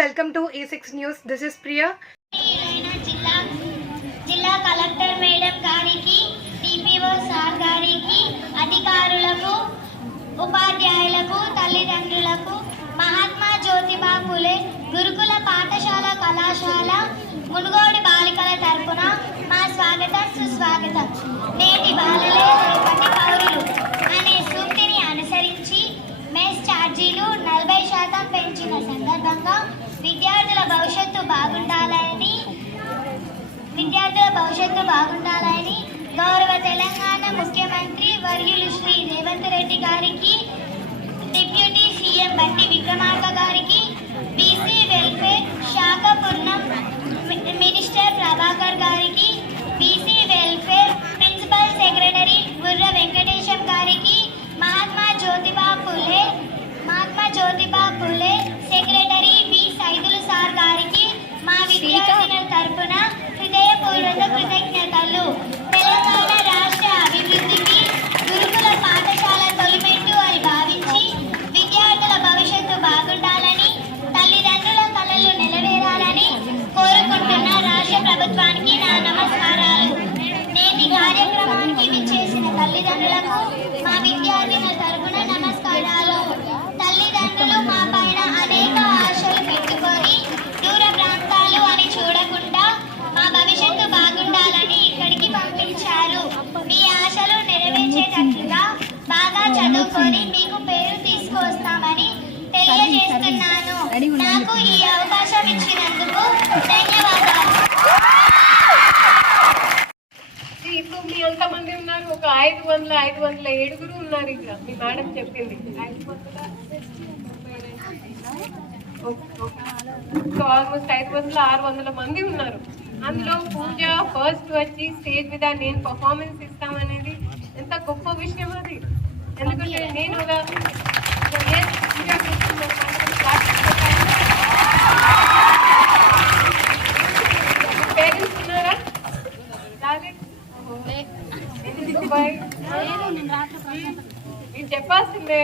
Welcome to A six news. This is Priya. జిల్లా జిల్లా collector madam గారికి DPO sir గారికి అధికారులకు ఉపాధ్యాయులకు తల్లిదండ్రులకు మహాత్మా జ్యోతిబా ఫులే గురుకుల పాఠశాల కళాశాల మునుగోడు బాలికల తరపున మా స్వాగతం సుస్వాగతం. నేటి బాలలే రేపటి పౌరులు అనే సూక్తిని అనుసరించి మెస్ ఛార్జీలు నలభై శాతం పెంచిన సందర్భంగా విద్యార్థుల భవిష్యత్తు బాగుండాలని విద్యార్థుల భవిష్యత్తు బాగుండాలని గౌరవ తెలంగాణ ముఖ్యమంత్రి వర్యులు శ్రీ రేవంత్ రెడ్డి గారికి Dengan. ఉన్నారు ఒక ఐదు వందల ఐదు వందల ఏడుగురు ఉన్నారు ఇక్కడ మీ మేడం చెప్పింది. సో ఆల్మోస్ట్ ఐదు వందల ఆరు వందల మంది ఉన్నారు. అందులో పూజ ఫస్ట్ వచ్చి స్టేజ్ మీద నేను పర్ఫార్మెన్స్ ఇస్తామనేది ఎంత గొప్ప విషయం అది. ఎందుకంటే నేను ఒక ఎందుకు చెప్పాల్సిందే.